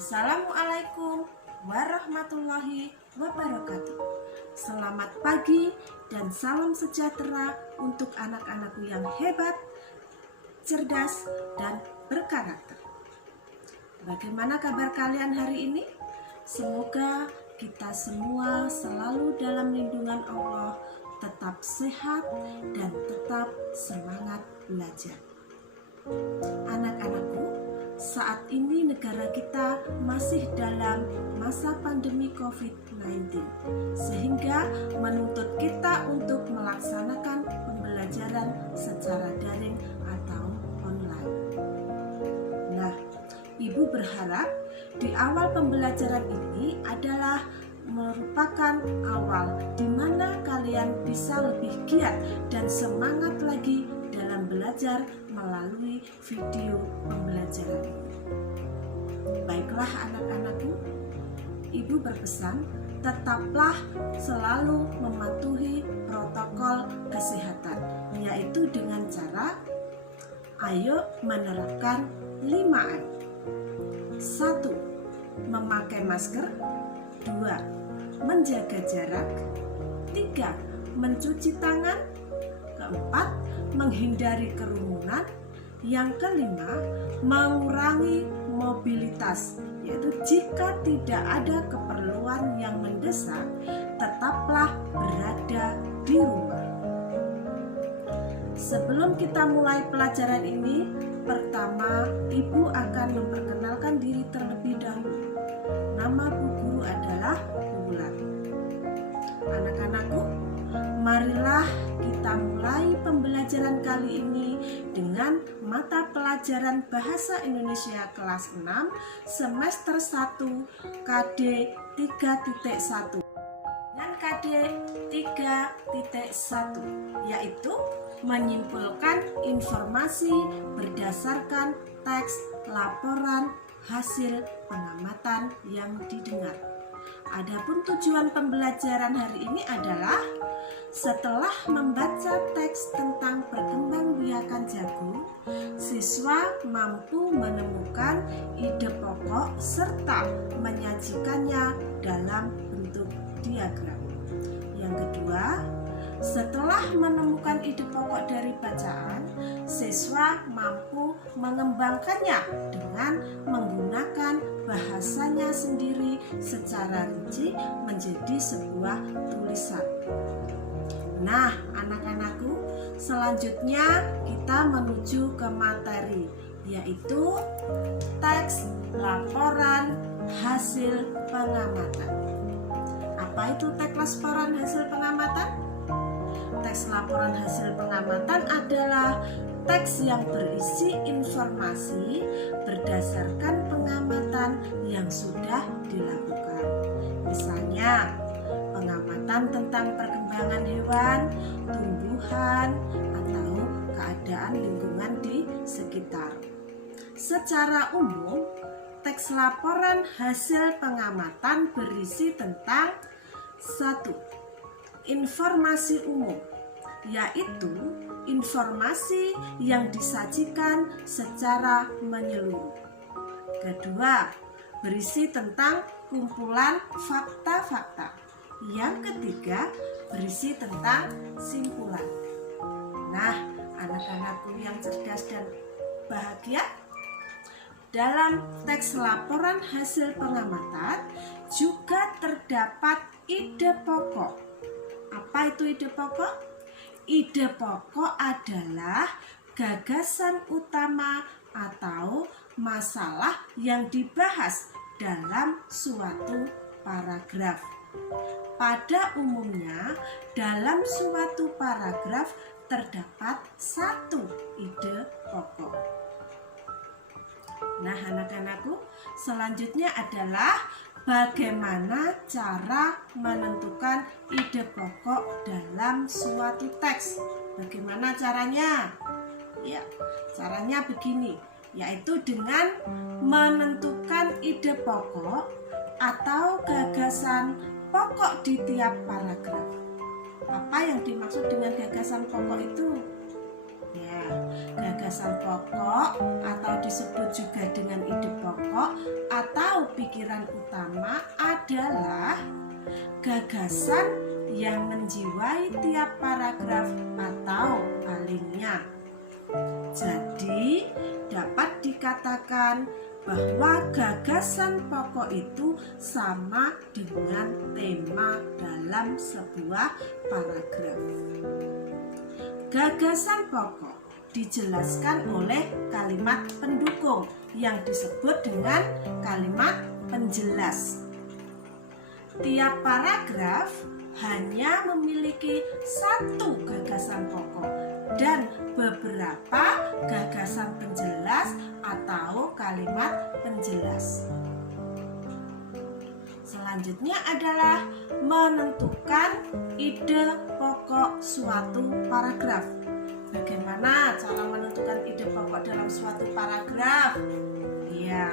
Assalamualaikum warahmatullahi wabarakatuh. Selamat pagi dan salam sejahtera untuk anak-anakku yang hebat, cerdas, dan berkarakter. Bagaimana kabar kalian hari ini? Semoga kita semua selalu dalam lindungan Allah, tetap sehat dan tetap semangat belajar. Anak-anakku, saat ini negara kita masih dalam masa pandemi COVID-19, sehingga menuntut kita untuk melaksanakan pembelajaran secara daring atau online. Nah, Ibu berharap di awal pembelajaran ini adalah merupakan awal di mana kalian bisa lebih giat dan semangat lagi dalam belajar melalui video pembelajaran ini. Baiklah anak-anakku, Ibu berpesan tetaplah selalu mematuhi protokol kesehatan, yaitu dengan cara ayo menerapkan 5M. 1. Memakai masker. 2. Menjaga jarak. 3. Mencuci tangan. 4. Menghindari kerumunan. Yang kelima, mengurangi mobilitas, yaitu jika tidak ada keperluan yang mendesak, tetaplah berada di rumah. Sebelum kita mulai pelajaran ini, pertama Ibu akan memperkenalkan diri terlebih dahulu. Nama Bu Guru adalah Wulan. Anak-anakku, marilah kita mulai pembelajaran kali ini dengan mata pelajaran Bahasa Indonesia kelas 6 semester 1 KD 3.1 dengan KD 3.1, yaitu menyimpulkan informasi berdasarkan teks laporan hasil pengamatan yang didengar. Adapun tujuan pembelajaran hari ini adalah setelah membaca teks tentang perkembangbiakan jagung, siswa mampu menemukan ide pokok serta menyajikannya dalam bentuk diagram. Yang kedua, setelah menemukan ide pokok dari bacaan, siswa mampu mengembangkannya dengan menggunakan bahasanya sendiri secara rinci menjadi sebuah tulisan. Nah, anak-anakku, selanjutnya kita menuju ke materi, yaitu teks laporan hasil pengamatan. Apa itu teks laporan hasil pengamatan? Teks laporan hasil pengamatan adalah teks yang berisi informasi berdasarkan pengamatan yang sudah dilakukan. Misalnya, pengamatan tentang perkembangan hewan, tumbuhan, atau keadaan lingkungan di sekitar. Secara umum, teks laporan hasil pengamatan berisi tentang 1. Informasi umum, yaitu informasi yang disajikan secara menyeluruh. Kedua, berisi tentang kumpulan fakta-fakta. Yang ketiga, berisi tentang simpulan. Nah, anak-anakku yang cerdas dan bahagia, dalam teks laporan hasil pengamatan juga terdapat ide pokok. Apa itu ide pokok? Ide pokok adalah gagasan utama atau masalah yang dibahas dalam suatu paragraf. Pada umumnya, dalam suatu paragraf terdapat satu ide pokok. Nah, anak-anakku, selanjutnya adalah bagaimana cara menentukan ide pokok dalam suatu teks. Bagaimana caranya? Ya, caranya begini, yaitu dengan menentukan ide pokok atau gagasan pokok di tiap paragraf. Apa yang dimaksud dengan gagasan pokok itu? Ya, gagasan pokok pokok atau disebut juga dengan ide pokok atau pikiran utama adalah gagasan yang menjiwai tiap paragraf atau alinea. Jadi, dapat dikatakan bahwa gagasan pokok itu sama dengan tema dalam sebuah paragraf. Gagasan pokok dijelaskan oleh kalimat pendukung yang disebut dengan kalimat penjelas. Tiap paragraf hanya memiliki satu gagasan pokok dan beberapa gagasan penjelas atau kalimat penjelas. Selanjutnya adalah menentukan ide pokok suatu paragraf. Bagaimana cara menentukan ide pokok dalam suatu paragraf? Ya,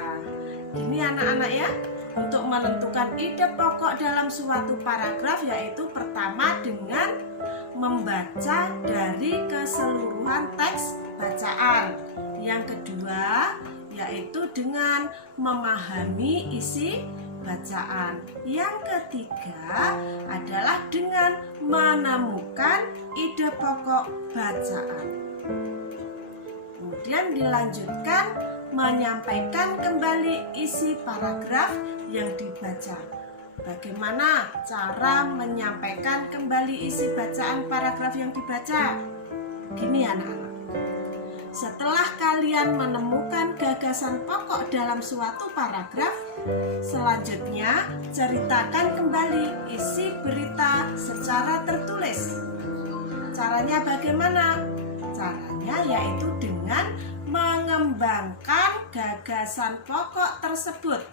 ini anak-anak ya. Untuk menentukan ide pokok dalam suatu paragraf yaitu pertama dengan membaca dari keseluruhan teks bacaan. Yang kedua yaitu dengan memahami isi bacaan. Yang ketiga adalah dengan menemukan ide pokok bacaan. Kemudian dilanjutkan menyampaikan kembali isi paragraf yang dibaca. Bagaimana cara menyampaikan kembali isi bacaan paragraf yang dibaca? Gini anak-anak. Setelah kalian menemukan gagasan pokok dalam suatu paragraf, selanjutnya ceritakan kembali isi berita secara tertulis. Caranya bagaimana? Caranya yaitu dengan mengembangkan gagasan pokok tersebut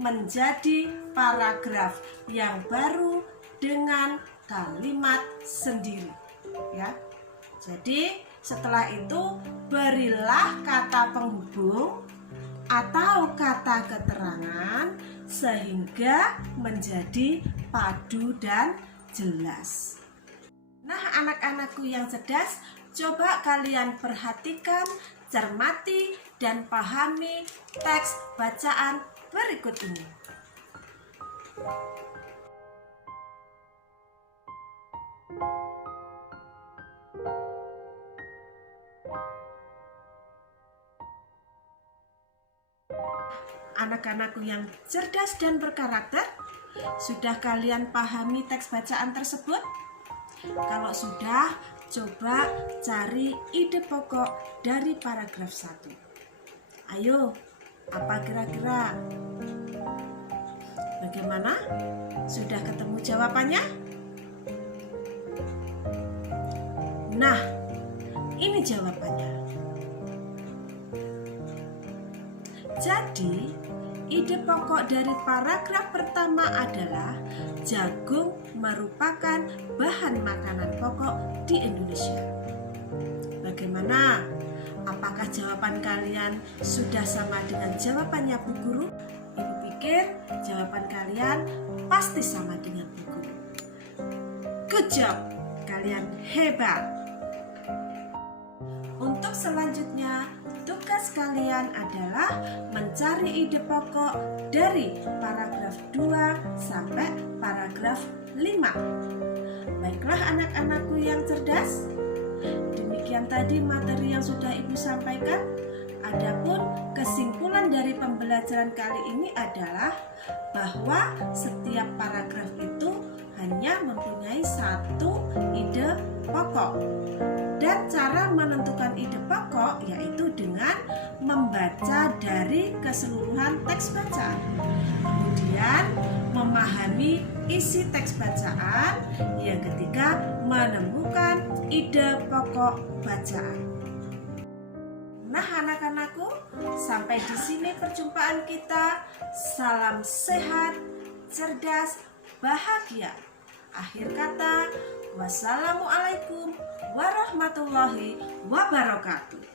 menjadi paragraf yang baru dengan kalimat sendiri, ya. Jadi setelah itu berilah kata penghubung atau kata keterangan sehingga menjadi padu dan jelas. Nah, anak-anakku yang cerdas, coba kalian perhatikan, cermati, dan pahami teks bacaan berikut ini. Anak-anakku yang cerdas dan berkarakter, sudah kalian pahami teks bacaan tersebut? Kalau sudah, coba cari ide pokok dari paragraf 1. Ayo, apa kira-kira? Bagaimana? Sudah ketemu jawabannya? Nah, ini jawabannya. Jadi, ide pokok dari paragraf pertama adalah jagung merupakan bahan makanan pokok di Indonesia. Bagaimana? Apakah jawaban kalian sudah sama dengan jawabannya Bu Guru? Ibu pikir jawaban kalian pasti sama dengan Bu Guru. Good job, kalian hebat. Untuk selanjutnya, tugas kalian adalah mencari ide pokok dari paragraf 2 sampai paragraf 5. Baiklah anak-anakku yang cerdas, demikian tadi materi yang sudah Ibu sampaikan. Adapun kesimpulan dari pembelajaran kali ini adalah bahwa setiap paragraf itu hanya mempunyai satu ide pokok. Dan cara menentukan ide pokok yaitu dengan membaca dari keseluruhan teks bacaan. Kemudian memahami isi teks bacaan. Yang ketiga, menemukan ide pokok bacaan. Nah, anak-anakku, sampai di sini perjumpaan kita. Salam sehat, cerdas, bahagia. Akhir kata, wassalamualaikum warahmatullahi wabarakatuh.